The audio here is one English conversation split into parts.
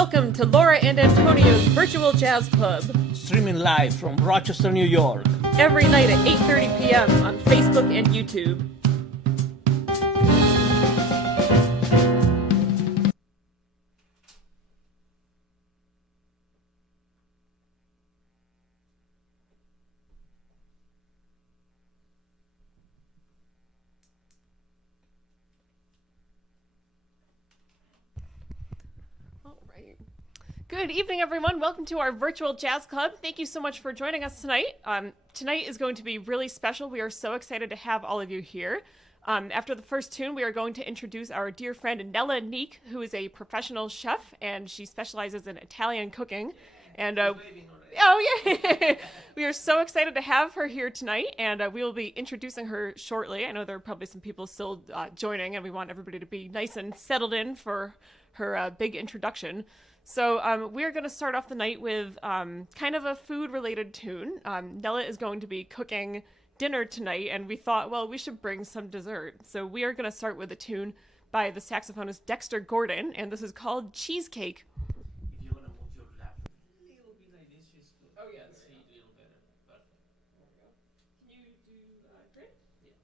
Welcome to Laura and Antonio's Virtual Jazz Club. Streaming live from Rochester, New York. Every night at 8:30 p.m. on Facebook and YouTube. Good evening, everyone. Welcome to our virtual jazz club. Thank you so much for joining us tonight. Tonight is going to be really special. We are so excited to have all of you here. After the first tune, we are going to introduce our dear friend Nella Neeck, who is a professional chef, and she specializes in Italian cooking. And oh yeah, we are so excited to have her here tonight, and we will be introducing her shortly. I know there are probably some people still joining, and we want everybody to be nice and settled in for her big introduction. So we're going to start off the night with kind of a food-related tune. Nella is going to be cooking dinner tonight, and we thought, well, we should bring some dessert. So we are going to start with a tune by the saxophonist Dexter Gordon, and this is called Cheesecake. If you want to move your lap a little bit like this, just to see a little better. Perfect. There we go. Can you do grid? Yeah.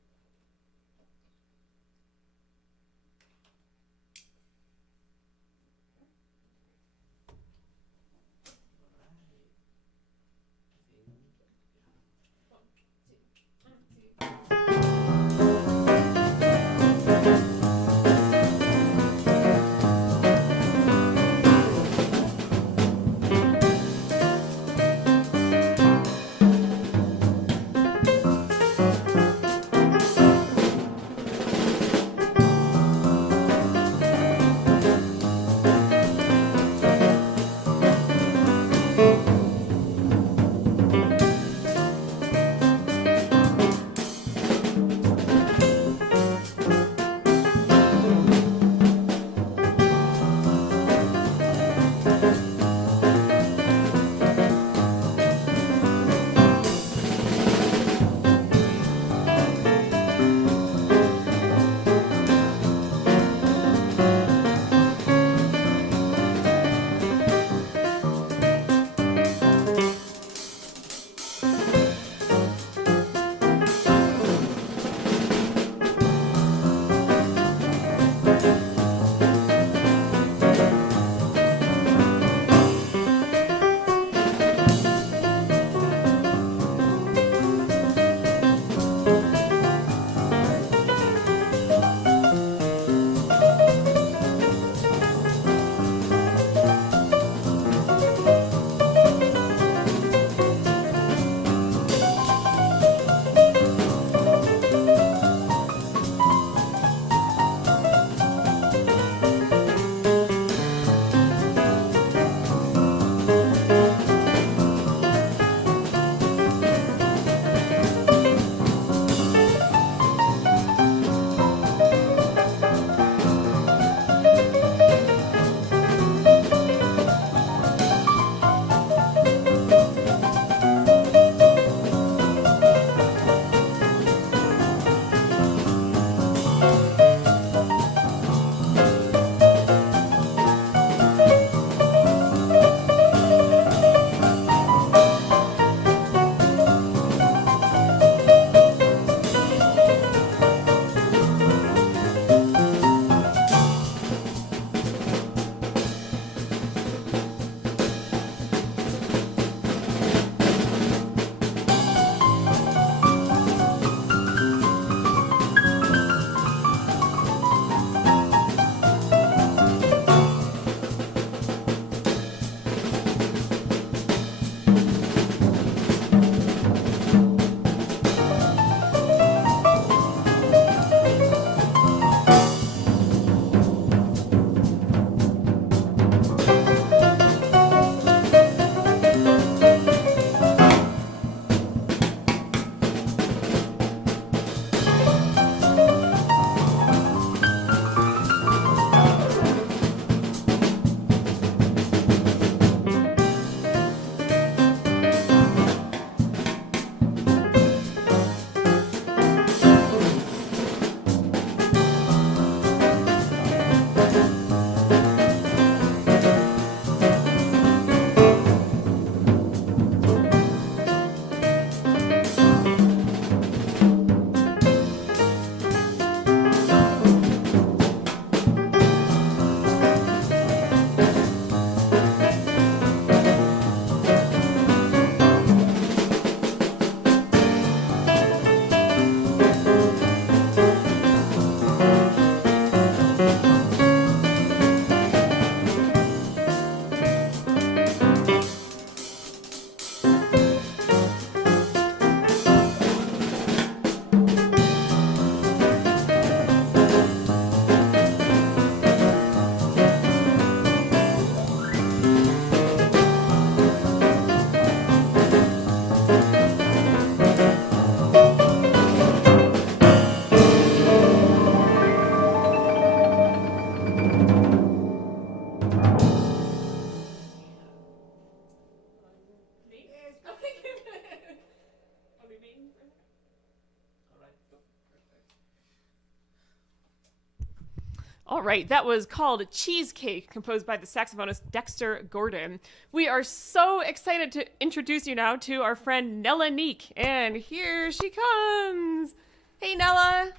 All right, that was called Cheesecake, composed by the saxophonist Dexter Gordon. We are so excited to introduce you now to our friend Nella Neeck, and here she comes. Hey, Nella.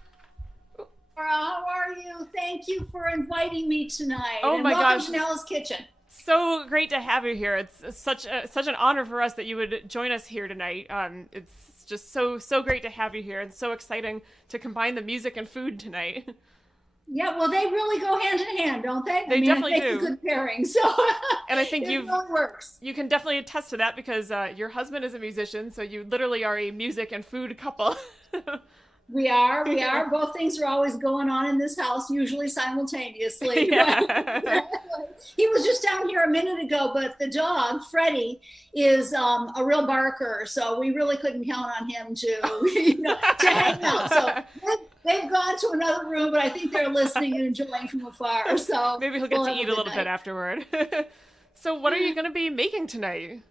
Laura, how are you? Thank you for inviting me tonight. Oh my welcome gosh. to Nella's Kitchen. So great to have you here. It's such an honor for us that you would join us here tonight. It's just so great to have you here, and so exciting to combine the music and food tonight. Yeah, well, they really go hand in hand, don't they? They definitely do. It's a good pairing, so and I think it really works. You can definitely attest to that because your husband is a musician, so you literally are a music and food couple. We are. Both things are always going on in this house, usually simultaneously. Yeah. He was just down here a minute ago, but the dog, Freddie, is a real barker, so we really couldn't count on him to hang out. So they've gone to another room, but I think they're listening and enjoying from afar. So maybe he'll get to eat a little bit afterward. So what are you going to be making tonight?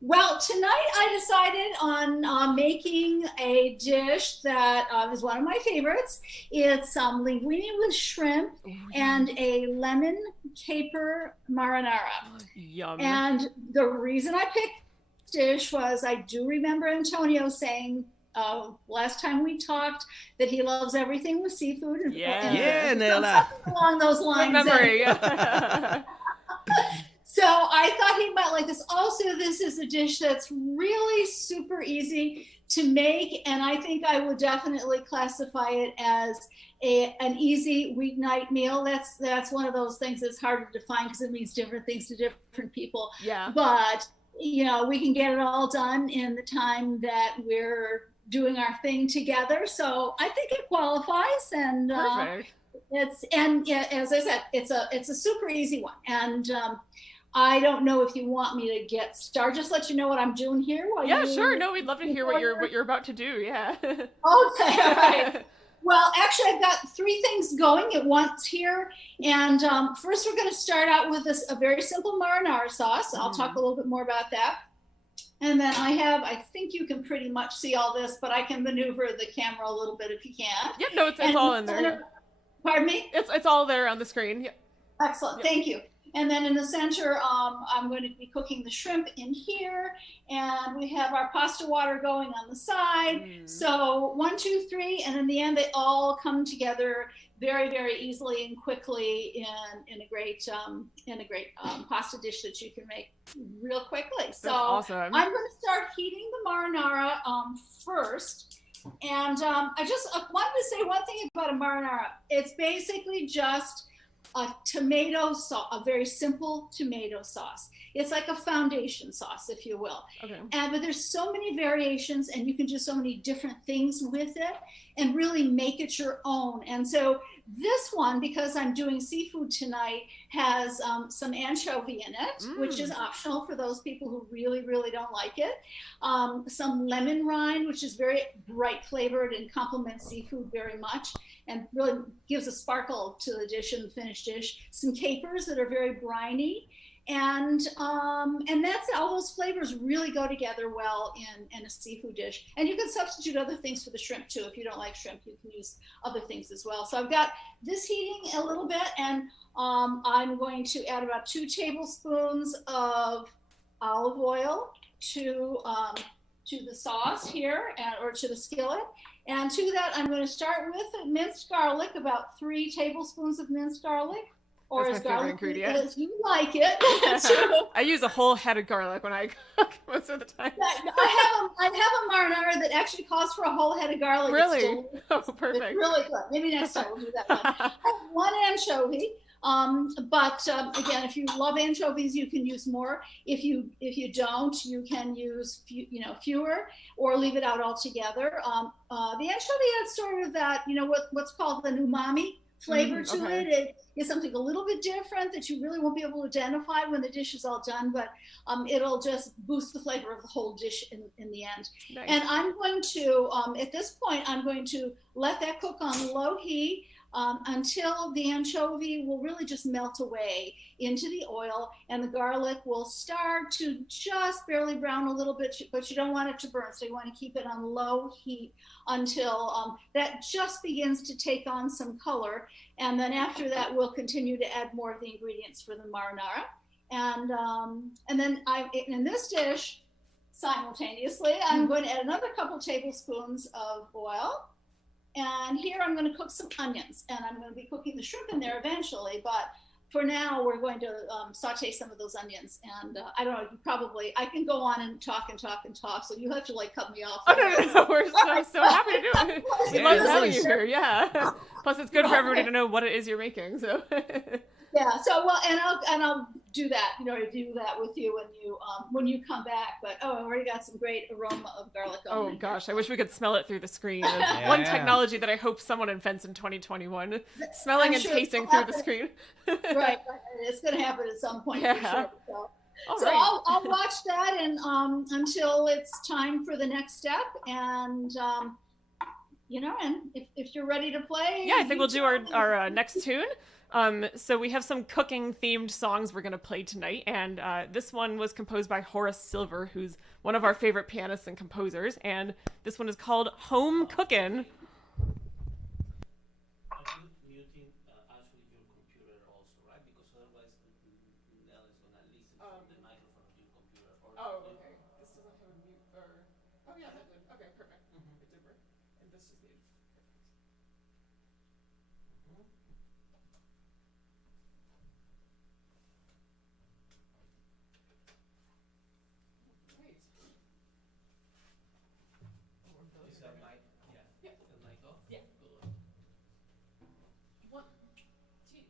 Well, tonight I decided on making a dish that is one of my favorites. It's linguine with shrimp and a lemon caper marinara. Yum. And the reason I picked this dish was I do remember Antonio saying last time we talked that he loves everything with seafood. And, yeah, Nella. something along those lines. Good memory. So I thought he might like this. Also, this is a dish that's really super easy to make, and I think I would definitely classify it as an easy weeknight meal. That's one of those things that's hard to define because it means different things to different people. Yeah. But we can get it all done in the time that we're doing our thing together. So I think it qualifies, and Perfect. As I said, it's a super easy one, and I don't know if you want me to get started. Just let you know what I'm doing here. Yeah, sure. No, we'd love to hear what you're about to do. Yeah. Okay, all right. Well, actually, I've got three things going at once here. And first, we're going to start out with a very simple marinara sauce. I'll talk a little bit more about that. And then I think you can pretty much see all this, but I can maneuver the camera a little bit if you can. Yep, no, it's all in there. Yeah. Pardon me? It's all there on the screen. Yeah. Excellent. Yep. Thank you. And then in the center, I'm going to be cooking the shrimp in here. And we have our pasta water going on the side. So 1, 2, 3. And in the end, they all come together very, very easily and quickly in a great pasta dish that you can make real quickly. So awesome. I'm going to start heating the marinara first. And I just wanted to say one thing about a marinara. It's basically just a tomato sauce, a very simple tomato sauce. It's like a foundation sauce, if you will. Okay. But there's so many variations, and you can do so many different things with it and really make it your own. And so this one, because I'm doing seafood tonight, has some anchovy in it, which is optional for those people who really, really don't like it. Some lemon rind, which is very bright flavored and complements seafood very much and really gives a sparkle to the dish and the finished dish. Some capers that are very briny. And that's all those flavors really go together well in a seafood dish. And you can substitute other things for the shrimp too. If you don't like shrimp, you can use other things as well. So I've got this heating a little bit, and I'm going to add about 2 tablespoons of olive oil to the sauce here, or to the skillet. And to that, I'm going to start with minced garlic, about 3 tablespoons of minced garlic. Or as garlic as you like it. I use a whole head of garlic when I cook most of the time. I have a marinara that actually calls for a whole head of garlic. Really? Oh, perfect. It's really good. Maybe next time we'll do that one. I have 1 anchovy. But again, if you love anchovies, you can use more. If you don't, you can use fewer or leave it out altogether. The anchovy has sort of that what's called an umami flavor to it. It is something a little bit different that you really won't be able to identify when the dish is all done, but it'll just boost the flavor of the whole dish in the end. Nice. And I'm going to, at this point, I'm going to let that cook on low heat. until the anchovy will really just melt away into the oil, and the garlic will start to just barely brown a little bit, but you don't want it to burn, so you want to keep it on low heat until that just begins to take on some color. And then after that, we'll continue to add more of the ingredients for the marinara. And then in this dish, simultaneously, I'm going to add another couple tablespoons of oil. And here I'm going to cook some onions, and I'm going to be cooking the shrimp in there eventually, but for now we're going to saute some of those onions. And I don't know, I can go on and talk, so you have to like cut me off. Oh, no, we're so happy to do it. We love having you here, yeah. Plus it's good for everybody to know what it is you're making, so. Yeah, so well, and I'll do that, do that with you when you come back. But I already got some great aroma of garlic on. Oh gosh, I wish we could smell it through the screen. One technology that I hope someone invents in 2021: smelling and tasting through the screen. Right, it's going to happen at some point. Yeah. For sure. So Right. I'll watch that and until it's time for the next step, and and if you're ready to play. Yeah, I think we'll do our next tune. So we have some cooking themed songs we're going to play tonight, and this one was composed by Horace Silver, who's one of our favorite pianists and composers, and this one is called Home Cookin'. Muting actually your computer also, right? Because otherwise Nella is going to listen to the microphone of your computer. Okay. This doesn't have a mute, oh yeah, that did. Okay, perfect. It did work. And this just needs. Is that mic? Yeah. Yeah. The mic off? Yeah. Good. 1, 2, 1, 2.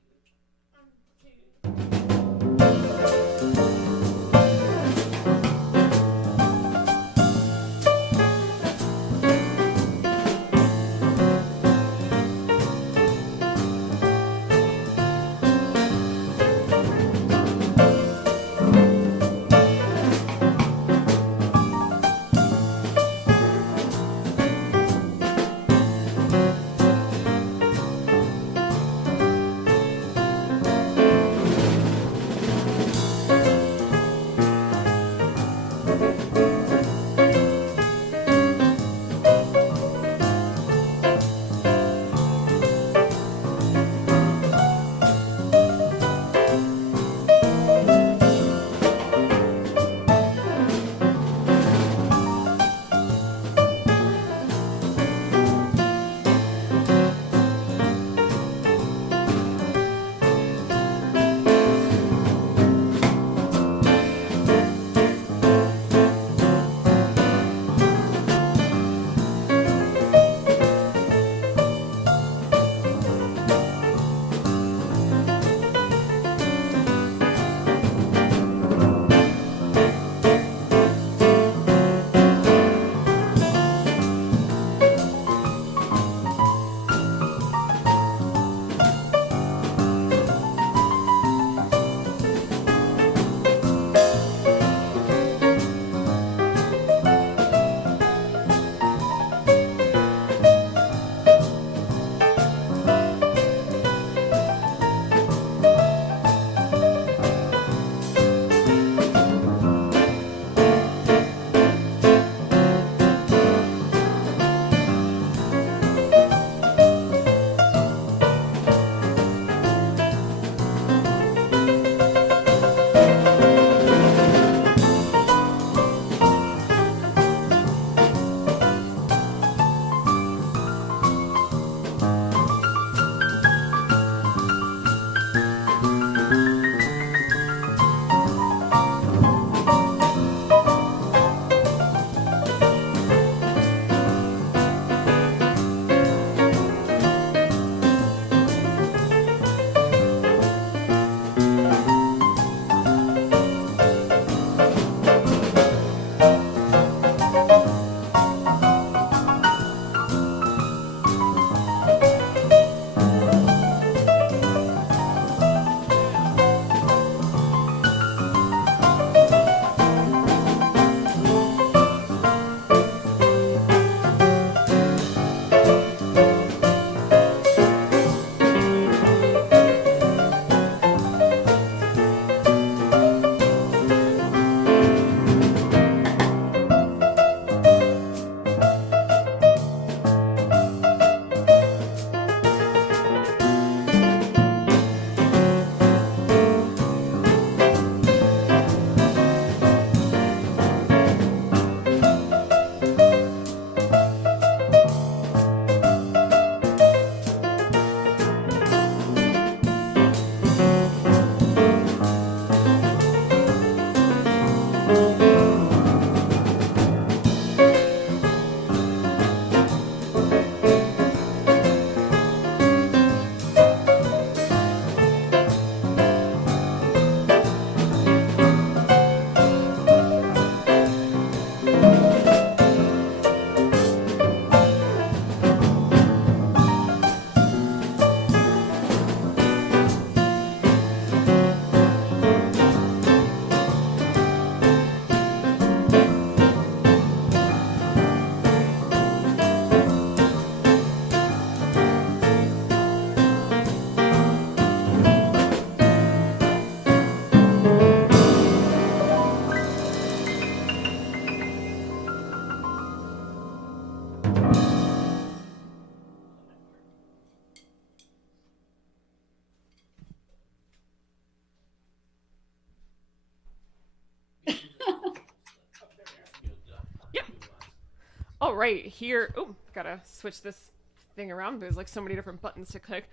right, here. Oh, gotta switch this thing around. There's like so many different buttons to click.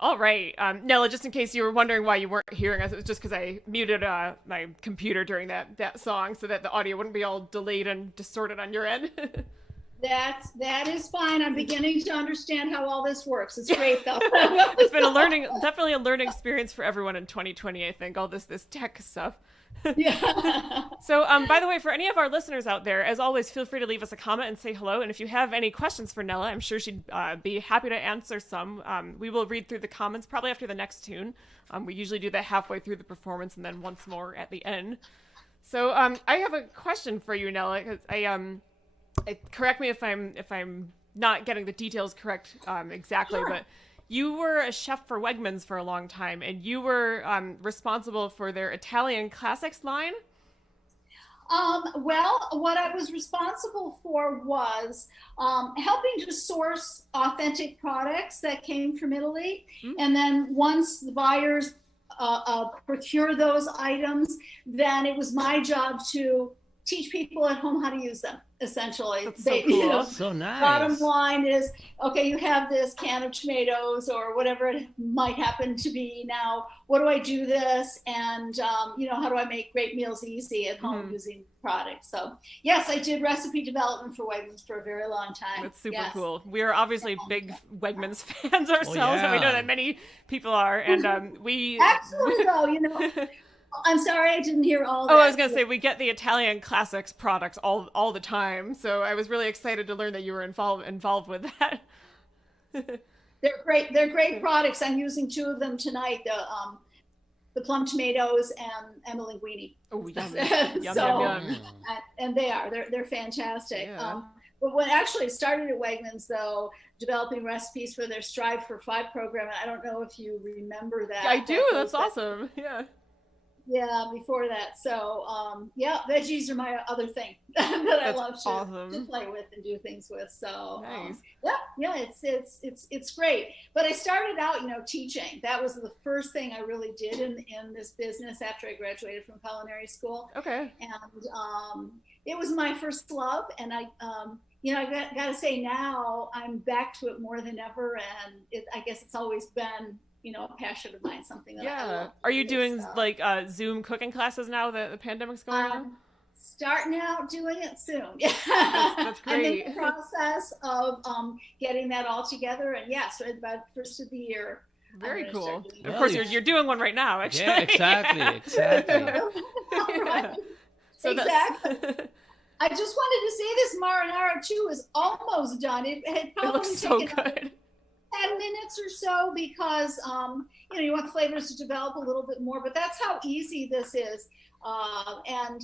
All right, Nella, just in case you were wondering why you weren't hearing us, it was just because I muted my computer during that song so that the audio wouldn't be all delayed and distorted on your end. That is fine. I'm beginning to understand how all this works. It's great though. It's been definitely a learning experience for everyone in 2020, I think, all this tech stuff. Yeah. So, by the way, for any of our listeners out there, as always, feel free to leave us a comment and say hello. And if you have any questions for Nella, I'm sure she'd be happy to answer some. We will read through the comments probably after the next tune. We usually do that halfway through the performance and then once more at the end. So, I have a question for you, Nella, because correct me if I'm not getting the details correct exactly, Sure. but you were a chef for Wegmans for a long time, and you were responsible for their Italian classics line. Well, what I was responsible for was helping to source authentic products that came from Italy. Mm-hmm. And then once the buyers procure those items, then it was my job to teach people at home how to use them, essentially. That's so cool. So nice. Bottom line is, okay, you have this can of tomatoes or whatever it might happen to be. Now, what do I do this? And, how do I make great meals easy at home using products? So, yes, I did recipe development for Wegmans for a very long time. That's super Yes. cool. We are obviously big Wegmans fans ourselves, and we know that many people are. And we Actually, though, I'm sorry I didn't hear all that. Oh, I was going to say, we get the Italian classics products all the time. So I was really excited to learn that you were involved with that. They're great. They're great products. I'm using two of them tonight. The plum tomatoes and the linguine. Oh, yum, yum, So, yum, yum. And they're fantastic. Yeah. But when actually it started at Wegmans, though, developing recipes for their Strive for 5 program. And I don't know if you remember that. I do. That's awesome. Yeah. Yeah, before that. So, veggies are my other thing that I love to play with and do things with. So, nice. It's great. But I started out, teaching. That was the first thing I really did in this business after I graduated from culinary school. Okay. And it was my first love, and I got to say now I'm back to it more than ever, and I guess it's always been a passion of mine, something that I love. Are you doing like Zoom cooking classes now that the pandemic's going on? Starting out doing it soon. That's I'm great. in the process of getting that all together, and so about first of the year. Very cool. Well, Of course, you're doing one right now, actually. Yeah, exactly. Right. So Exactly. I just wanted to say this marinara too is almost done. It had It probably looks so taken good. 10 minutes or so because you want flavors to develop a little bit more, but that's how easy this is. And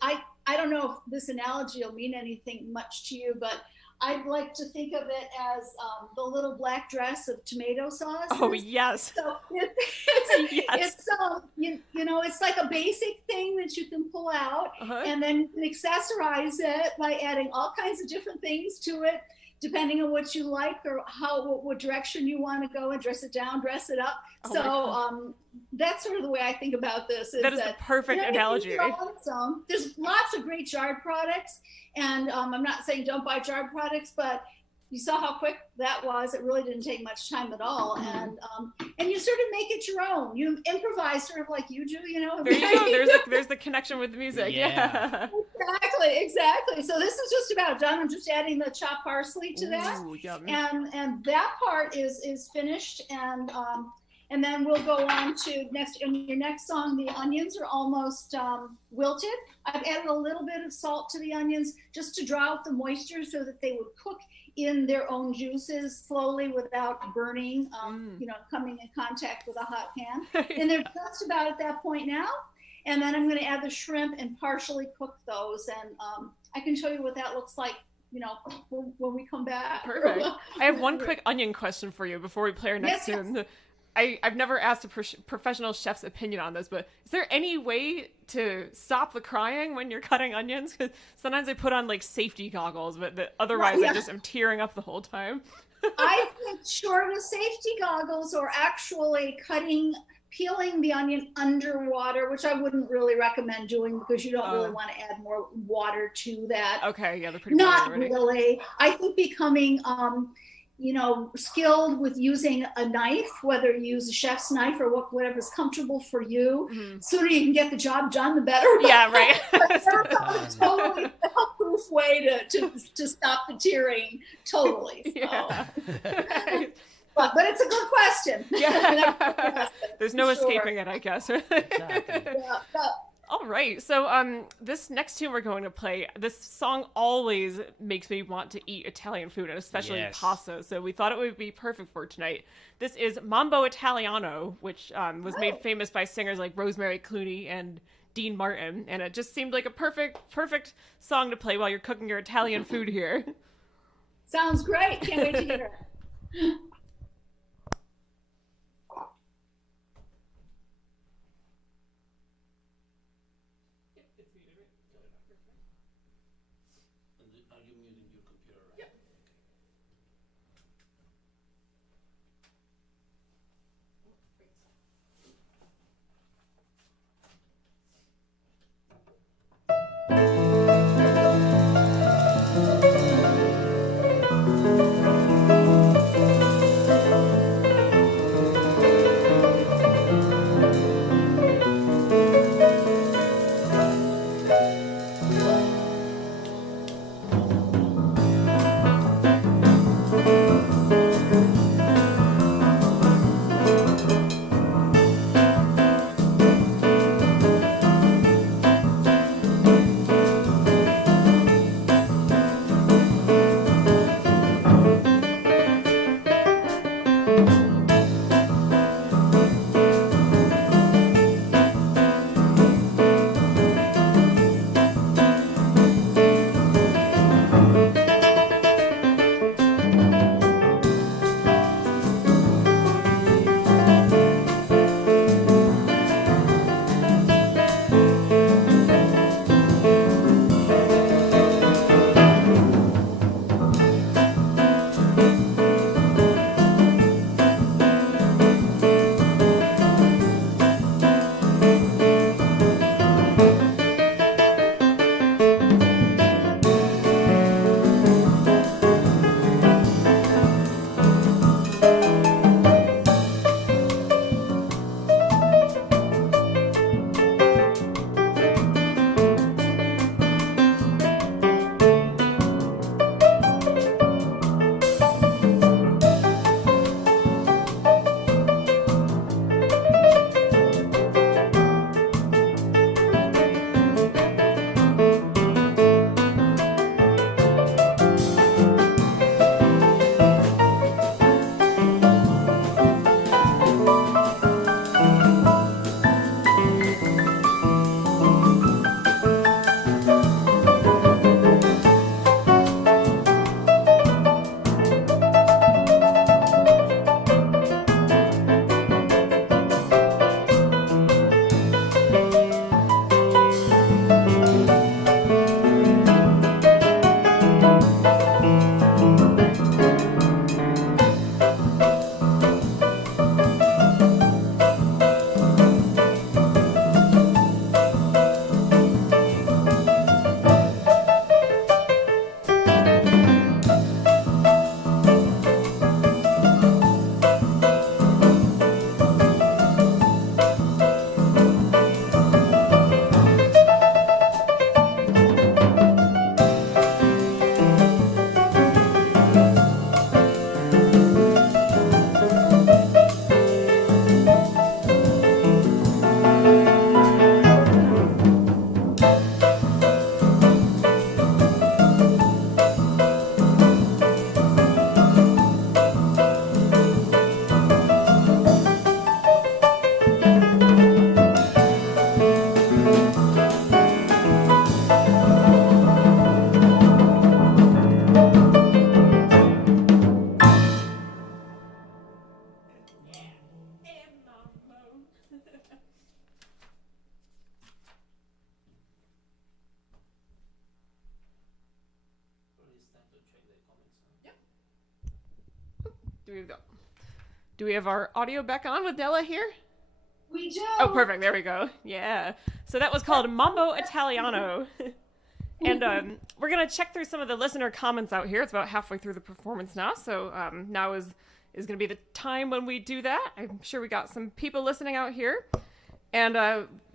I don't know if this analogy will mean anything much to you, but I'd like to think of it as the little black dress of tomato sauce. Oh, yes. So Yes. it's like a basic thing that you can pull out, and then you can accessorize it by adding all kinds of different things to it, depending on what you like or what direction you want to go, and dress it down, dress it up. So that's sort of the way I think about this. That is the perfect analogy. There's lots of great jarred products, and I'm not saying don't buy jarred products, but you saw how quick that was. It really didn't take much time at all, and you sort of make it your own. You improvise, sort of like you do. There you go. There's the connection with the music. Yeah. Exactly. So this is just about done. I'm just adding the chopped parsley to that. Ooh, yummy. And that part is finished, and then we'll go on to your next song. The onions are almost wilted. I've added a little bit of salt to the onions just to draw out the moisture so that they would cook in their own juices slowly without burning, coming in contact with a hot pan. And they're just about at that point now. And then I'm going to add the shrimp and partially cook those. And I can show you what that looks like, when we come back. Perfect. I have one quick onion question for you before we play our next tune. I've never asked a professional chef's opinion on this, but is there any way to stop the crying when you're cutting onions? Because sometimes I put on like safety goggles, but otherwise I just am tearing up the whole time. I think short of safety goggles or actually cutting peeling the onion underwater, which I wouldn't really recommend doing because you don't really Oh. want to add more water to that. Okay, yeah, they're pretty Not already. really. I think becoming, skilled with using a knife, whether you use a chef's knife or whatever's comfortable for you, Mhm. sooner you can get the job done, the better. Yeah, right. But never found a totally foolproof way to stop the tearing totally. So. Yeah. But it's a good question. Yeah. There's no Sure. escaping it, I guess. Exactly. Yeah. All right. So this next tune we're going to play, this song always makes me want to eat Italian food, and especially Yes. pasta. So we thought it would be perfect for tonight. This is Mambo Italiano, which was made famous by singers like Rosemary Clooney and Dean Martin, and it just seemed like a perfect song to play while you're cooking your Italian food here. Sounds great. Can't wait to hear it. Are you muting your computer? Right? Yep. Do we have our audio back on with Nella here? We do. Oh, perfect. There we go. Yeah. So that was called Mambo Italiano. And we're going to check through some of the listener comments out here. It's about halfway through the performance now. So now is going to be the time when we do that. I'm sure we got some people listening out here. And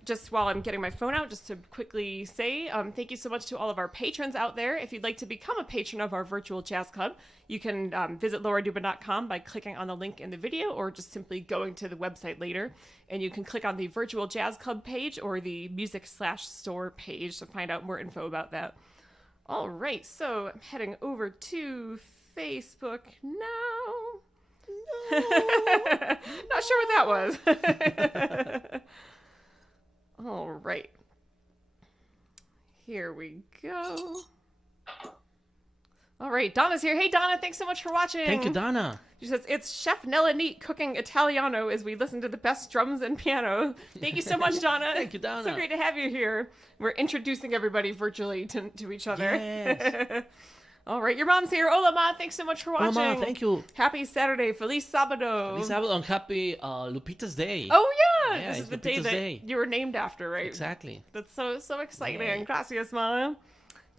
just while I'm getting my phone out, just to quickly say thank you so much to all of our patrons out there. If you'd like to become a patron of our virtual jazz club, you can visit lauradubin.com by clicking on the link in the video, or just simply going to the website later. And you can click on the virtual jazz club page or the music/store page to find out more info about that. All right, so I'm heading over to Facebook now. No. Not sure what that was. All right. Here we go. All right, Donna's here. Hey, Donna, thanks so much for watching. Thank you, Donna. She says, it's Chef Nella Neeck cooking Italiano as we listen to the best drums and piano. Thank you so much, Donna. Thank you, Donna. So great to have you here. We're introducing everybody virtually to each other. Yes. All right, your mom's here. Hola, Ma. Thanks so much for watching. Hola, Ma. Thank you. Happy Saturday. Feliz Sábado. Feliz Sábado and happy Lupita's Day. Oh, yeah. Yeah, This is it's the day Lupita's that day. you were named after, right? Exactly. That's so exciting. Yeah. Gracias, Ma.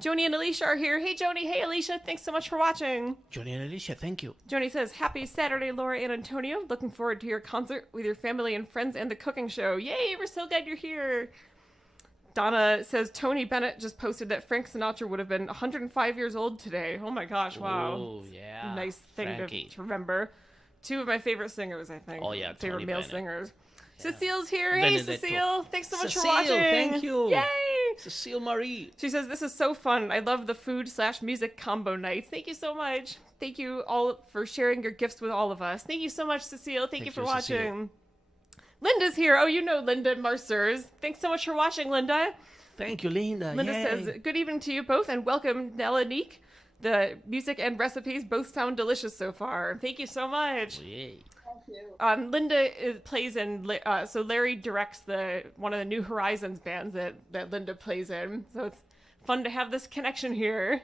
Joni and Alicia are here. Hey, Joni. Hey, Alicia. Thanks so much for watching. Johnny and Alicia, thank you. Joni says, happy Saturday, Laura and Antonio. Looking forward to your concert with your family and friends and the cooking show. Yay, we're so glad you're here. Donna says, Tony Bennett just posted that Frank Sinatra would have been 105 years old today. Oh my gosh, wow. Oh, yeah. Nice thing Frankie. to remember. Two of my favorite singers, I think. Oh, yeah, favorite Tony male Bennett. singers. Yeah. Cecile's here. Hey, Benedetto. Cecile. Thanks so much for Cecile, watching. thank you. Yay. Cecile Marie. She says, this is so fun. I love the food/music combo nights. Thank you so much. Thank you all for sharing your gifts with all of us. Thank you so much, Cecile. Thank you for watching. Cecile. Linda's here. Oh, you know Linda Marcers. Thanks so much for watching, Linda. Thank you, Linda. Linda Yay. says, good evening to you both and welcome, Nella Neeck. The music and recipes both sound delicious so far. Thank you so much. Oh, yay. Thank you. Linda plays in, so Larry directs one of the New Horizons bands that Linda plays in. So it's fun to have this connection here.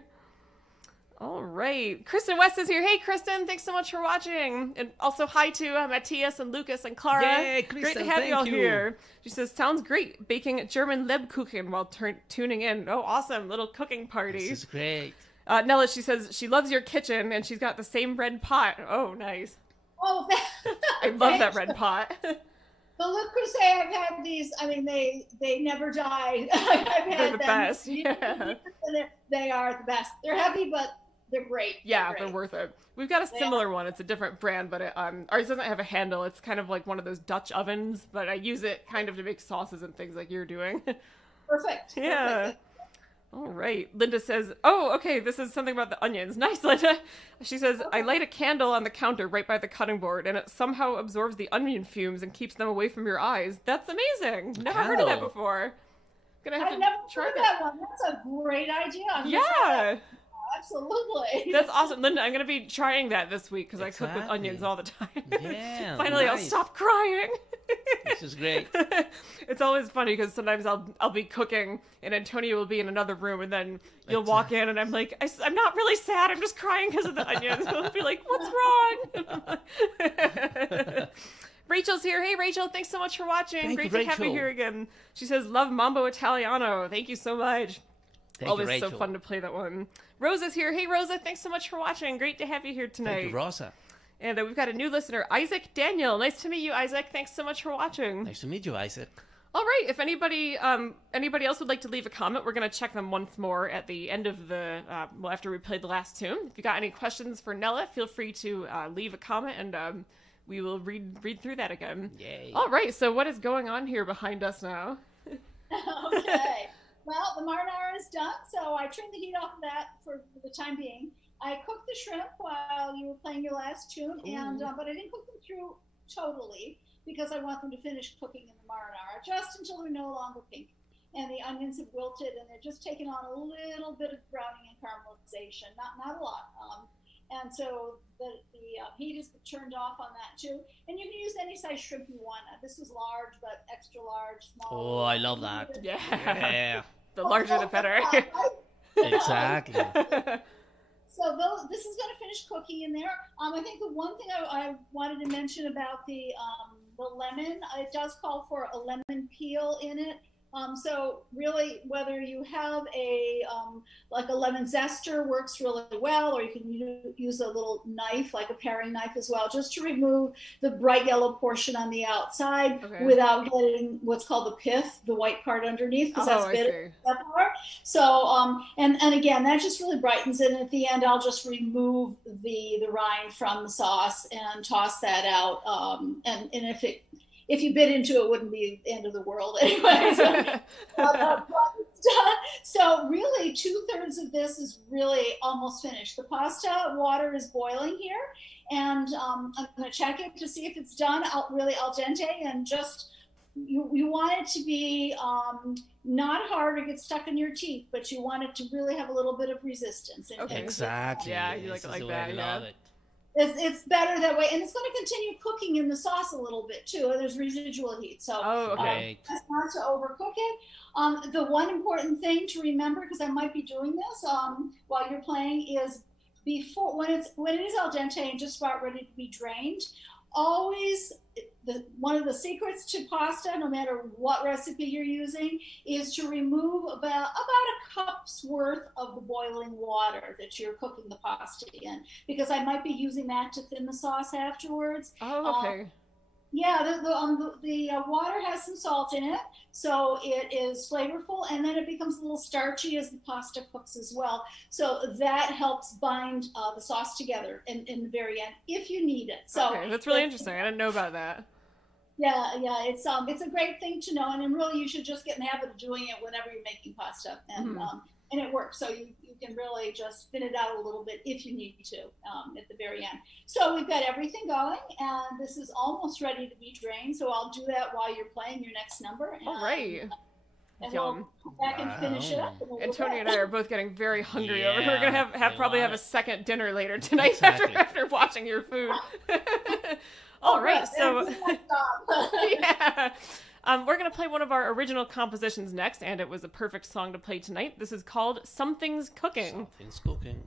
All right. Kristen West is here. Hey, Kristen. Thanks so much for watching. And also hi to Matthias and Lucas and Clara. Yay, Great Kristen, to have you all thank you. here. She says, sounds great. Baking German Lebkuchen while tuning in. Oh, awesome. Little cooking party. This is great. Nella, she says she loves your kitchen and she's got the same red pot. Oh, nice. Oh, I love that red pot. But Le Creuset, I've had these. I mean, they never die. I've had They're the them. best. Yeah. They are the best. They're heavy, but they're great. Yeah, great. they're worth it. We've got a similar one. It's a different brand, but ours doesn't have a handle. It's kind of like one of those Dutch ovens, but I use it kind of to make sauces and things like you're doing. Perfect. Yeah. Perfect. All right. Linda says, oh, okay, this is something about the onions. Nice, Linda. She says, I light a candle on the counter right by the cutting board, and it somehow absorbs the onion fumes and keeps them away from your eyes. That's amazing. Never heard of that Candle. before. Gonna have I've to never try heard that. that one. That's a great idea. I'm gonna try Yeah. that. Absolutely. That's awesome. Linda, I'm going to be trying that this week because I cook with Exactly. onions all the time. Yeah, Finally, I'll nice. stop crying. This is great. It's always funny because sometimes I'll be cooking and Antonio will be in another room and then you'll walk in and I'm like, I'm not really sad. I'm just crying because of the onions. He'll be like, what's wrong? Rachel's here. Hey, Rachel. Thanks so much for watching. Thank Great you, to have you Rachel. here again. She says, love Mambo Italiano. Thank you so much. Thank Always you, so Rachel. fun to play that one. Rosa's here. Hey, Rosa. Thanks so much for watching. Great to have you here tonight. Thank you, Rosa. And we've got a new listener, Isaac Daniel. Nice to meet you, Isaac. Thanks so much for watching. Nice to meet you, Isaac. All right. If anybody else would like to leave a comment, we're going to check them once more at the end of the, after we play the last tune. If you got any questions for Nella, feel free to leave a comment and we will read through that again. Yay. All right. So what is going on here behind us now? Okay. Well, the marinara is done, so I turned the heat off of that for the time being. I cooked the shrimp while you were playing your last tune, and but I didn't cook them through totally because I want them to finish cooking in the marinara just until they're no longer pink. And the onions have wilted, and they're just taking on a little bit of browning and caramelization, not a lot. And so the heat is turned off on that too. And you can use any size shrimp you want. This was large, but extra large, small. Oh, I love that. Yeah. Yeah. The larger the better. Exactly. So this is going to finish cooking in there. I think the one thing I wanted to mention about the the lemon. It does call for a lemon peel in it. So really, whether you have a like a lemon zester works really well, or you can use a little knife, like a paring knife as well, just to remove the bright yellow portion on the outside without getting what's called the pith, the white part underneath, because that's bitter. That part. So and again, that just really brightens it. And at the end, I'll just remove the rind from the sauce and toss that out. And if you bit into it, it wouldn't be the end of the world anyway. So really 2/3 of this is really almost finished. The pasta water is boiling here, and I'm going to check it to see if it's done really al dente, and just you want it to be not hard or get stuck in your teeth, but you want it to really have a little bit of resistance. Exactly. Yeah, you like it like that. Love it. It's better that way, and it's going to continue cooking in the sauce a little bit too. There's residual heat, so that's not to overcook it. The one important thing to remember, because I might be doing this while you're playing, is before when it is al dente and just about ready to be drained, always one of the secrets to pasta, no matter what recipe you're using, is to remove about a cup's worth of the boiling water that you're cooking the pasta in, because I might be using that to thin the sauce afterwards. Oh, okay. Yeah, the water has some salt in it, so it is flavorful, and then it becomes a little starchy as the pasta cooks as well. So that helps bind the sauce together in the very end, if you need it. So that's really interesting. I didn't know about that. Yeah, it's a great thing to know, and then really you should just get in the habit of doing it whenever you're making pasta, and it works. So you can really just thin it out a little bit if you need to at the very end. So we've got everything going, and this is almost ready to be drained. So I'll do that while you're playing your next number. And, all right. And we'll come back and finish it up. And Tony and I are both getting very hungry over. We're gonna probably have a second dinner later tonight after watching your food. All right, so yeah. We're going to play one of our original compositions next, and it was a perfect song to play tonight. This is called Something's Cooking. Something's Cooking.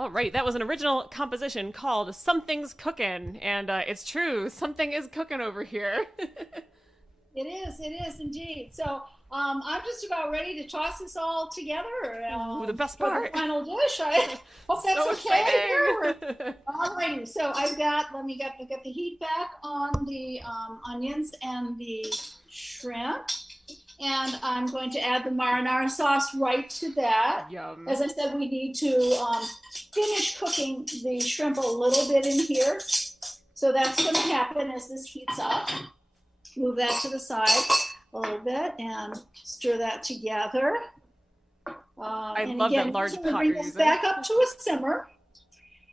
All right, that was an original composition called Something's Cookin', and it's true, something is cooking over here. It is indeed. So I'm just about ready to toss this all together. Ooh, the best for part. the final dish. I hope that's So okay. exciting. Alrighty, so I've got the heat back on the onions and the shrimp. And I'm going to add the marinara sauce right to that. Yum. As I said, we need to finish cooking the shrimp a little bit in here. So that's going to happen as this heats up. Move that to the side a little bit and stir that together. I love that large pot bring you're this using. back up to a simmer.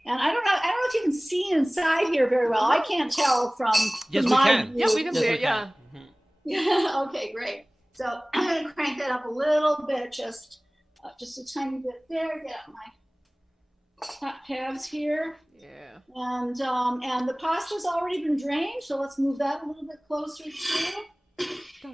And I don't know if you can see inside here very well. I can't tell from Yes, we my can. view. Yeah, we can Yes, see we it, yeah. can. Mhm. Yeah, okay, great. So I'm going to crank that up a little bit, just a tiny bit there. Get out my hot tabs here. Yeah. And the pasta's already been drained, so let's move that a little bit closer too.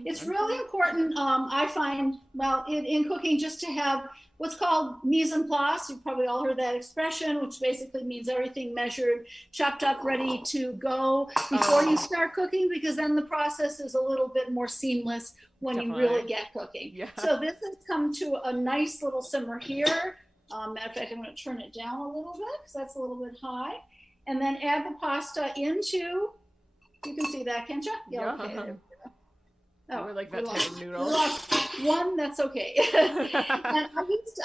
It's really important, I find, well, in cooking, just to have what's called mise en place. You've probably all heard that expression, which basically means everything measured, chopped up, ready to go before you start cooking, because then the process is a little bit more seamless when Definitely. you really get cooking. Yeah. So this has come to a nice little simmer here. Matter of fact, I'm going to turn it down a little bit because that's a little bit high. And then add the pasta into, you can see that, can't you? Yeah. Okay. There we go. Oh, we're like that we type lost- of we noodle. lost one, that's okay. And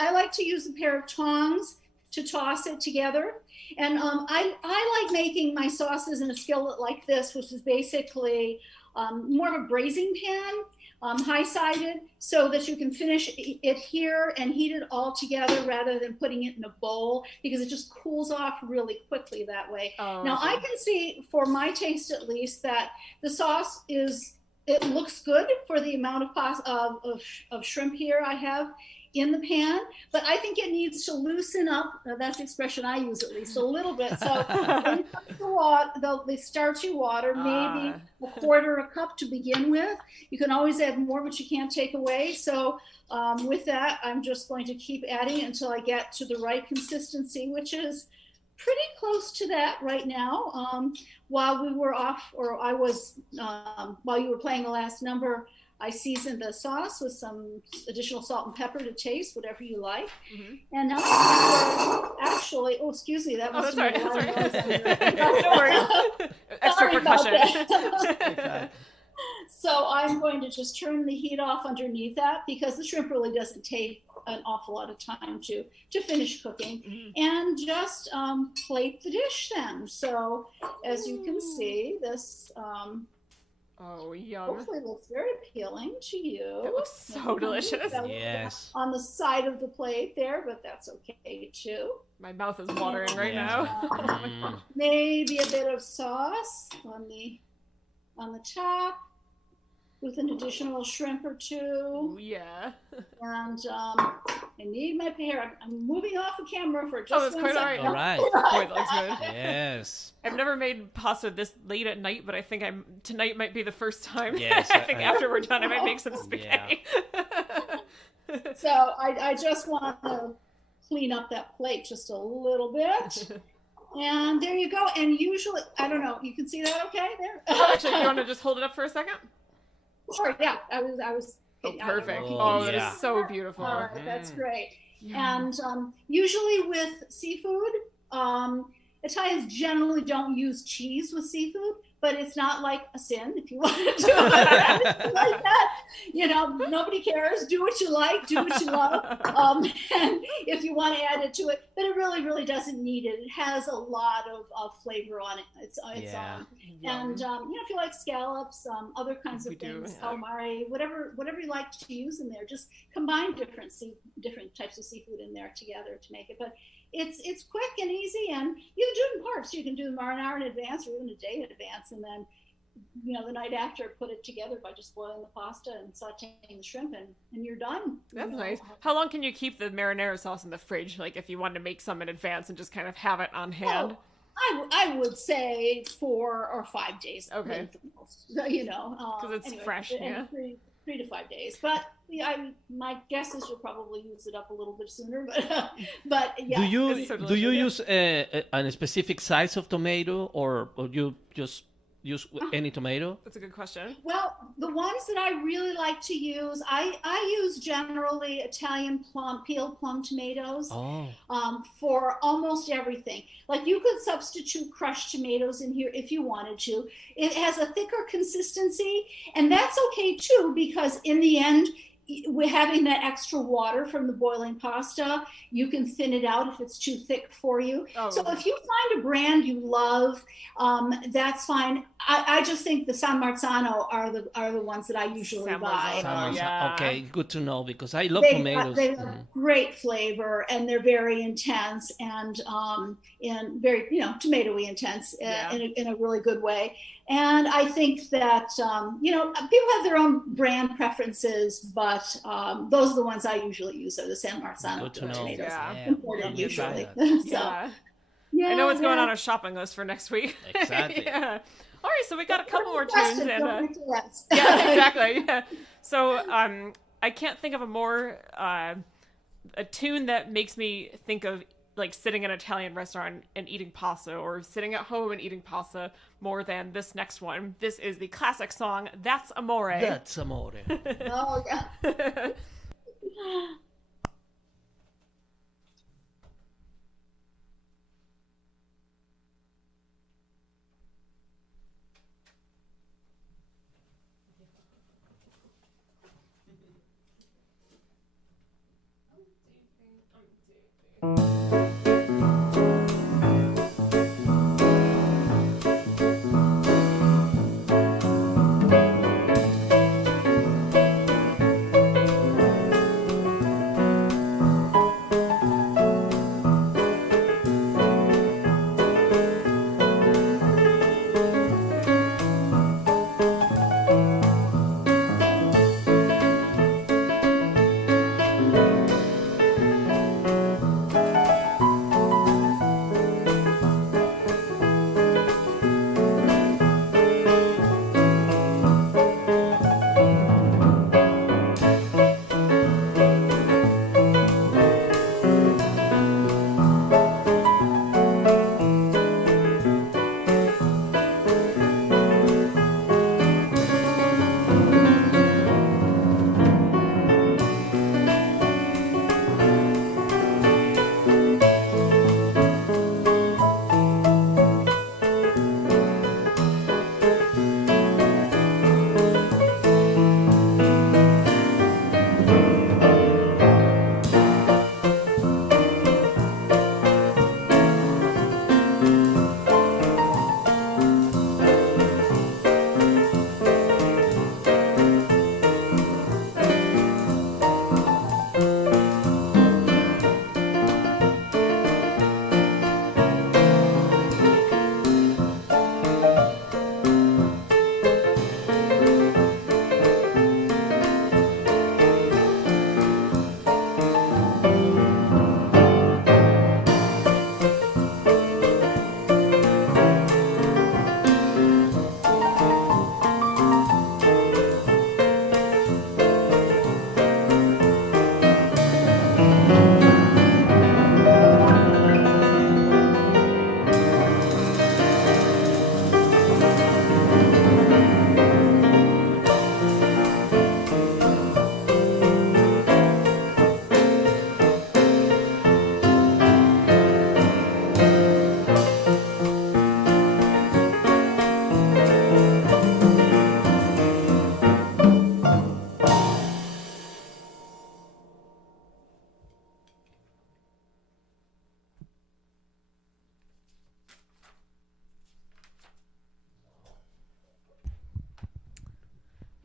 I like to use a pair of tongs to toss it together. And I like making my sauces in a skillet like this, which is basically more of a braising pan, high-sided, so that you can finish it here and heat it all together rather than putting it in a bowl, because it just cools off really quickly that way. Oh, Now, I can see, for my taste at least, that the sauce it looks good for the amount of shrimp here I have in the pan, but I think it needs to loosen up. That's the expression I use, at least a little bit. So when it comes to water, the starchy water, maybe a quarter a cup to begin with. You can always add more, but you can't take away. So with that, I'm just going to keep adding until I get to the right consistency, which is pretty close to that right now. While we were off, or I was, while you were playing the last number, I seasoned the sauce with some additional salt and pepper to taste, whatever you like. Mm-hmm. And now actually, oh, excuse me, that must that's have been all right. a lot of noise. Don't worry. Extra Sorry about percussion. that. So I'm going to just turn the heat off underneath that, because the shrimp really doesn't take an awful lot of time to finish cooking. Mm-hmm. And just plate the dish then. So as you can see, this Oh, yum. hopefully looks very appealing to you. It looks so delicious. Yes. On the side of the plate there, but that's okay too. My mouth is watering right Yeah. now. Mm. Maybe a bit of sauce on the top, with an additional shrimp or two. Ooh, yeah. And I need my pair. I'm moving off the camera for just Oh, that's one quite all second. right. All right. Boy, that looks good. Yes. I've never made pasta this late at night, but I think tonight might be the first time. Yes, I think I- after we're done, I might make some spaghetti. So I just want to clean up that plate just a little bit. And there you go. And usually, I don't know, you can see that okay there? Actually, you want to just hold it up for a second? Sure, yeah. I was Oh, perfect. Oh, Oh, that yeah. is so beautiful. All right, that's great. Yeah. And usually with seafood, Italians generally don't use cheese with seafood, but it's not like a sin if you want to do it like that. You know, nobody cares. Do what you like, do what you love. And if you want to add it to it, but it really, really doesn't need it. It has a lot of flavor on it. It's Yeah. Yum. and you know, if you like scallops, other kinds of We do, things, yeah. calamari, whatever you like to use in there, just combine different types of seafood in there together to make it. But it's quick and easy, and you can do it in parts. You can do the marinara in advance, or even a day in advance, and then, you know, the night after, put it together by just boiling the pasta and sauteing the shrimp, and you're done. That's You know? nice. How long can you keep the marinara sauce in the fridge? Like if you wanted to make some in advance and just kind of have it on hand? I would say 4 or 5 days. Okay. at the most. You know, 'Cause it's fresh, and yeah. 3 to 5 days. But yeah, my guess is you'll probably use it up a little bit sooner. But yeah. It's so Do you delicious. use a specific size of tomato, or you just use any tomato? That's a good question. Well, the ones that I really like to use, I use generally Italian peeled plum tomatoes Oh, for almost everything. Like you could substitute crushed tomatoes in here if you wanted to. It has a thicker consistency, and that's okay too, because in the end, we're having that extra water from the boiling pasta. You can thin it out if it's too thick for you. Oh. So if you find a brand you love, that's fine. I just think the San Marzano are the ones that I usually San buy. Marzano. Yeah. okay, good to know because I love They tomatoes. they have great flavor, and they're very intense and very tomatoey intense Yeah. in a really good way. And I think that people have their own brand preferences, but those are the ones I usually use. Are the San Marzano Good to know. tomatoes. Yeah. Imported I'm gonna try usually. that. So, Yeah. yeah, I know what's going yeah. on our shopping list for next week. Exactly. Yeah. All right, so we got a couple more tunes. Question, And, don't forget to ask. yeah, exactly. Yeah. So I can't think of a more a tune that makes me think of like sitting in an Italian restaurant and eating pasta, or sitting at home and eating pasta, more than this next one. This is the classic song "That's Amore." That's amore. Oh, yeah.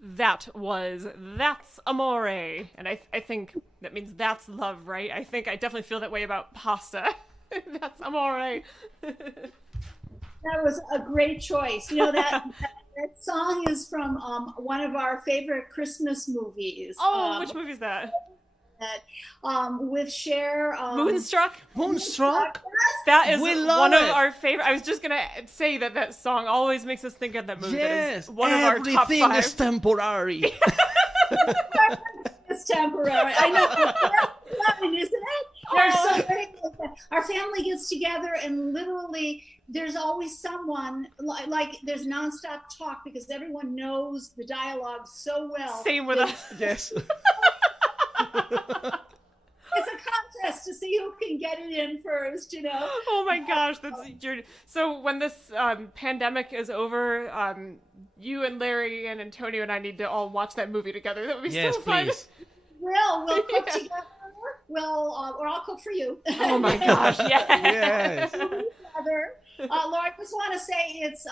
That's Amore. And I think that means that's love, right? I think I definitely feel that way about pasta. That's Amore. That was a great choice. That song is from one of our favorite Christmas movies. Oh, which movie is that? With Cher. Moonstruck? Moonstruck? That is We love one of it. our favorite. I was just going to say that song always makes us think of that movie. That Yes. is one of our top Everything five. is temporary. It's temporary. I know. It's fun, isn't it? There's so many. Our family gets together, and literally, there's always someone like there's nonstop talk because everyone knows the dialogue so well. Same with us. Yes. It's a contest to see who can get it in first, you know. Oh my gosh, so when this pandemic is over, you and Larry and Antonio and I need to all watch that movie together. That would be Yes, so fun. please. We'll cook together. Or I'll cook for you. Oh my gosh, yes. Together. Laura, I just want to say it's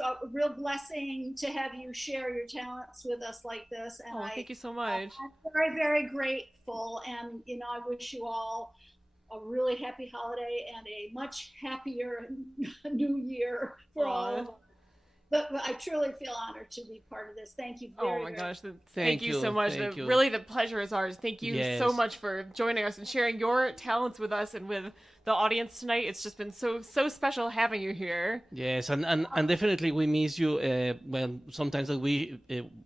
a real blessing to have you share your talents with us like this. And Thank you so much. I'm very, very grateful. And, you know, I wish you all a really happy holiday and a much happier new year for all of us. But I truly feel honored to be part of this. Thank you very much. Oh my gosh, Thank thank you so much. thank you. Really, the pleasure is ours. Thank you Yes. so much for joining us and sharing your talents with us and with the audience tonight. It's just been so special having you here. Yes, and definitely we miss you. Well, sometimes that we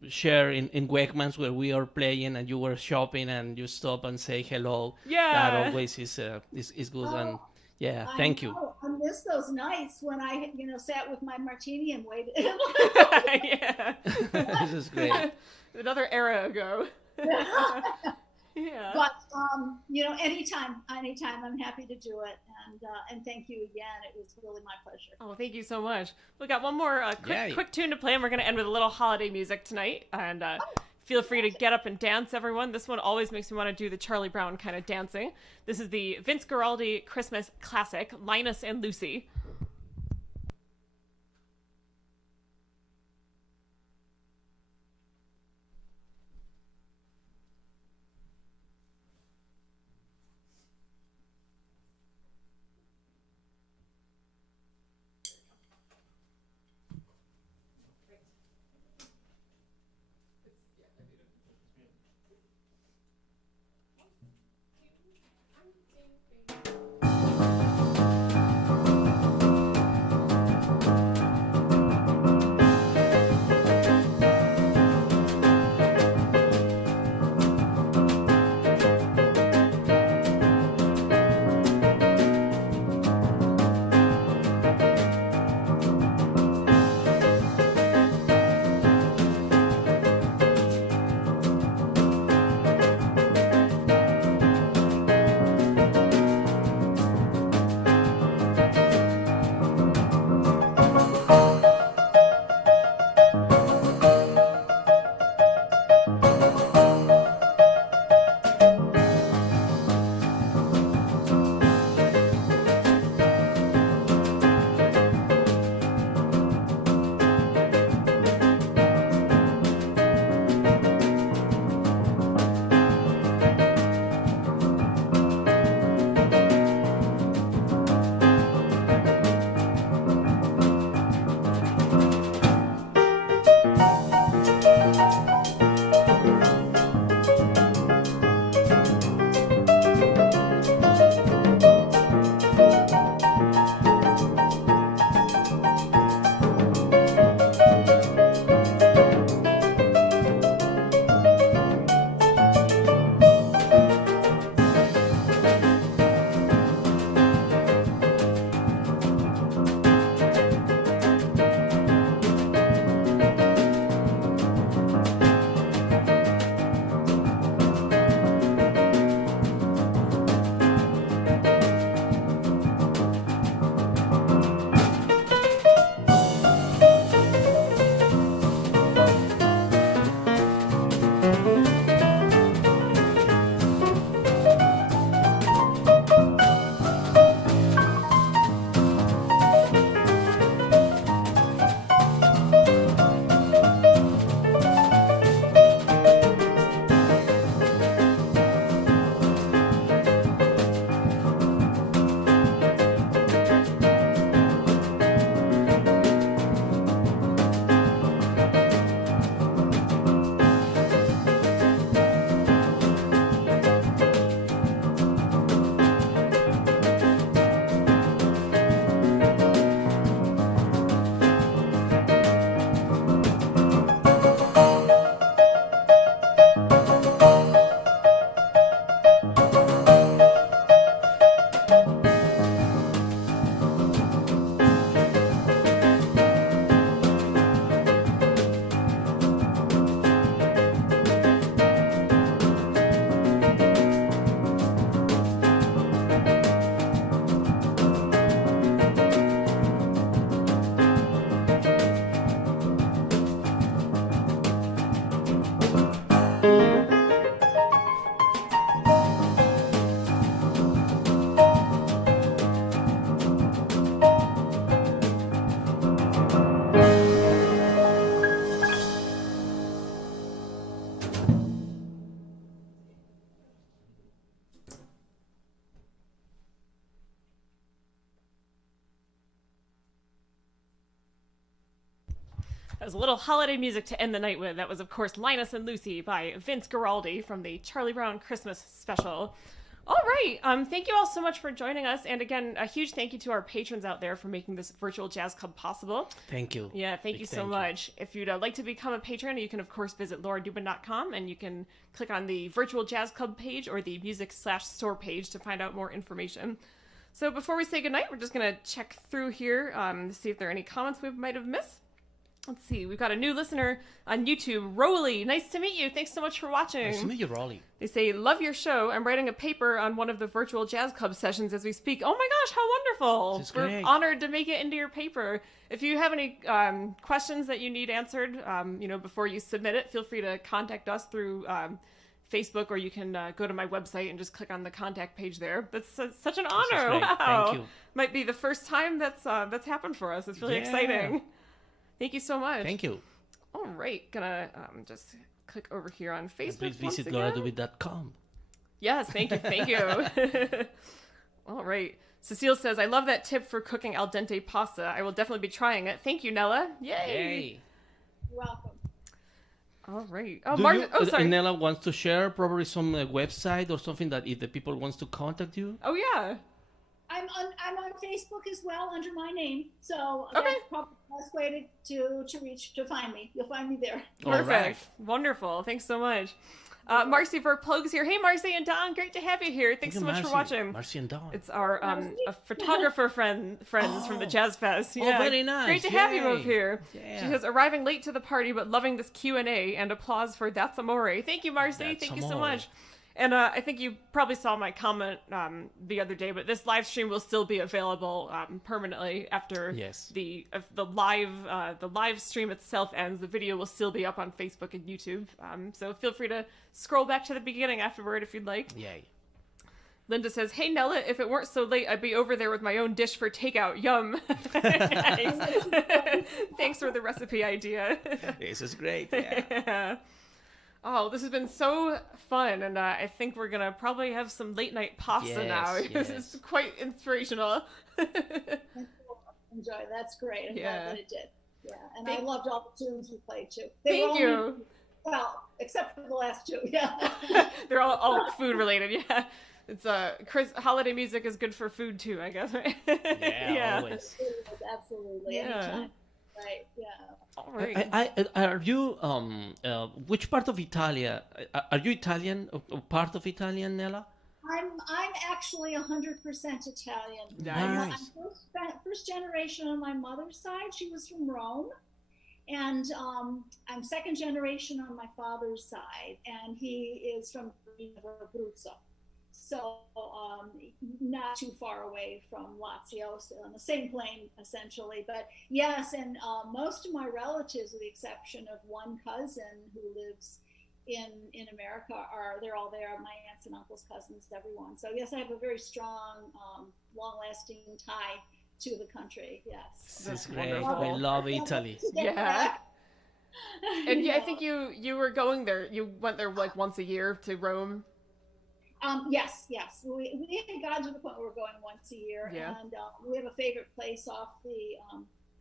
share in Wegmans where we are playing and you were shopping and you stop and say hello. Yeah. That always is good. And yeah, thank you. I miss those nights when I, you know, sat with my martini and waited. Yeah. This is great. Another era ago. Yeah. But you know, anytime, I'm happy to do it. And thank you again. It was really my pleasure. Oh, thank you so much. We got one more Yay. quick tune to play, and we're going to end with a little holiday music tonight. And feel free to get up and dance, everyone. This one always makes me want to do the Charlie Brown kind of dancing. This is the Vince Guaraldi Christmas classic, Linus and Lucy. That was a little holiday music to end the night with. That was, of course, Linus and Lucy by Vince Guaraldi from the Charlie Brown Christmas special. All right. Thank you all so much for joining us. And again, a huge thank you to our patrons out there for making this virtual jazz club possible. Thank you. Yeah, thank you so much. If you'd like to become a patron, you can, of course, visit lauradubin.com and you can click on the virtual jazz club page or the music/store page to find out more information. So before we say goodnight, we're just going to check through here to see if there are any comments we might have missed. Let's see. We've got a new listener on YouTube, Rolly. Nice to meet you. Thanks so much for watching. Nice to meet you, Rolly. They say, love your show. I'm writing a paper on one of the virtual jazz club sessions as we speak. Oh my gosh, how wonderful. We're great. honored to make it into your paper. If you have any questions that you need answered, before you submit it, feel free to contact us through Facebook, or you can go to my website and just click on the contact page there. That's such an honor. Great. Wow. Thank you. Might be the first time that's happened for us. It's really exciting. Thank you so much. Thank you. All right, gonna just click over here on Facebook. And please visit once again. lauradubin.com. Yes, thank you. All right. Cecile says, I love that tip for cooking al dente pasta. I will definitely be trying it. Thank you, Nella. Yay. You're welcome. All right. Oh, sorry. Nella wants to share probably some website or something that if the people wants to contact you. Oh, yeah. I'm on Facebook as well under my name, so Okay. that's probably the best way to find me. You'll find me there. Perfect. Right. Wonderful. Thanks so much. Marcy Verplugs here. Hey, Marcy and Don. Great to have you here. Thanks so much for watching. Marcy and Don. It's our a photographer friends from the Jazz Fest. Yeah. Oh, very nice. Great to have you both here. Yeah. She says, arriving late to the party, but loving this Q&A and applause for That's Amore. Thank you, Marcy. That's Thank you so Amore. much. And I think you probably saw my comment the other day, but this live stream will still be available permanently after the live stream itself ends. The video will still be up on Facebook and YouTube. So feel free to scroll back to the beginning afterward if you'd like. Yay. Linda says, hey, Nella, if it weren't so late, I'd be over there with my own dish for takeout. Yum. Nice. Thanks for the recipe idea. This is great. Yeah. Yeah. Oh, this has been so fun, and I think we're going to probably have some late-night pasta now. This is quite inspirational. Enjoy. That's great. I'm glad that it did. Yeah, and I loved all the tunes you played, too. Thank you. Well, except for the last two, yeah. They're all food-related, yeah. It's holiday music is good for food, too, I guess, right? Yeah, always. Absolutely. Yeah. Anytime. Right, yeah. All right. Are you which part of Italia? Are you Italian? Or part of Italian, Nella? I'm actually 100% Italian. Nice. I'm first generation on my mother's side. She was from Rome, and I'm second generation on my father's side, and he is from Abruzzo. So not too far away from Lazio, so on the same plane essentially. But yes, and most of my relatives, with the exception of one cousin who lives in America, they're all there. My aunts and uncles, cousins, everyone. So yes, I have a very strong, long-lasting tie to the country. Yes, This is great. wonderful. We love Italy. Yeah. And yeah, I think you were going there. You went there like once a year to Rome. Yes. We had gotten to the point where we're going once a year, and we have a favorite place off the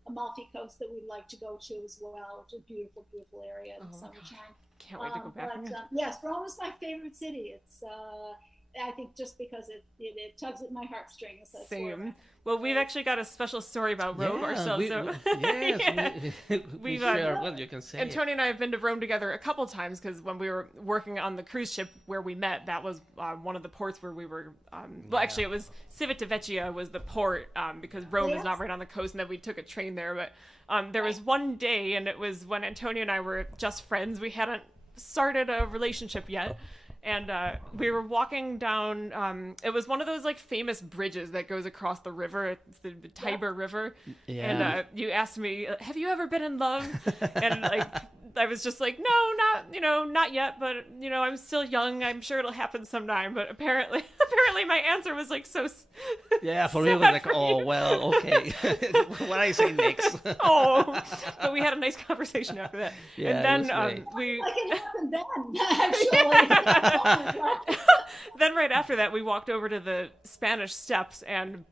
Amalfi Coast that we'd like to go to as well. It's a beautiful, beautiful area in the summertime. Can't wait to go back. Yes, Rome is my favorite city. It's I think just because it tugs at my heartstrings. That's Same. Well, we've actually got a special story about Rome ourselves. We share. Well, you can say and Tony and I have been to Rome together a couple times because when we were working on the cruise ship where we met, that was one of the ports where we were. Well, actually, it was Civitavecchia was the port because Rome is not right on the coast, and then we took a train there. But there was one day, and it was when Antonio and I were just friends. We hadn't started a relationship yet. And we were walking down, it was one of those like famous bridges that goes across the river. It's the Tiber River. Yeah. And you asked me, have you ever been in love? And like, I was just like, no, not yet, but I'm still young. I'm sure it'll happen sometime. But apparently my answer was like so. Yeah, for me it was like, oh well, okay. What I say next? But we had a nice conversation after that. Yeah, and then we. Like it happened then, actually. Then right after that, we walked over to the Spanish Steps, and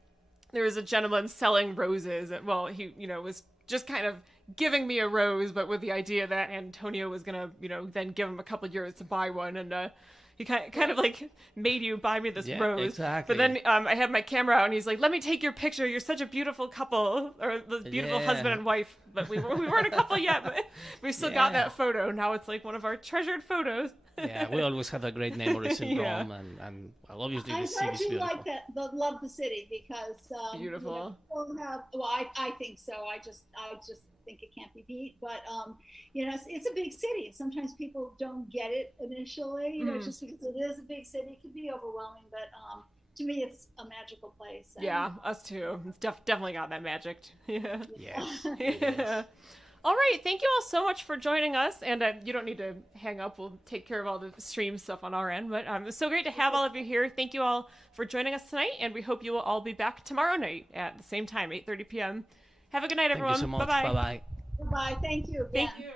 there was a gentleman selling roses. Well, he, was just kind of giving me a rose, but with the idea that Antonio was gonna, then give him a couple euros to buy one, and he kind of like made you buy me this rose. Exactly. But then I had my camera out, and he's like, "Let me take your picture. You're such a beautiful couple, or the beautiful husband and wife." But we weren't a couple yet, but we still got that photo. Now it's like one of our treasured photos. Yeah, we always had a great memories in Yeah. Rome, and well, obviously I'm the city glad is you beautiful. like that, love the city, because Beautiful. I think so. I just think it can't be beat. But it's a big city. Sometimes people don't get it initially, just because it is a big city. It can be overwhelming, but to me, it's a magical place. And, Yeah, us too. It's definitely got that magic. Yeah. Yes. Yeah. All right, thank you all so much for joining us, and you don't need to hang up. We'll take care of all the stream stuff on our end, but it's so great to have all of you here. Thank you all for joining us tonight, and we hope you will all be back tomorrow night at the same time, 8:30 p.m. Have a good night, everyone. Thank you so much. Bye-bye. Bye-bye. Bye. Thank you. Again. Thank you.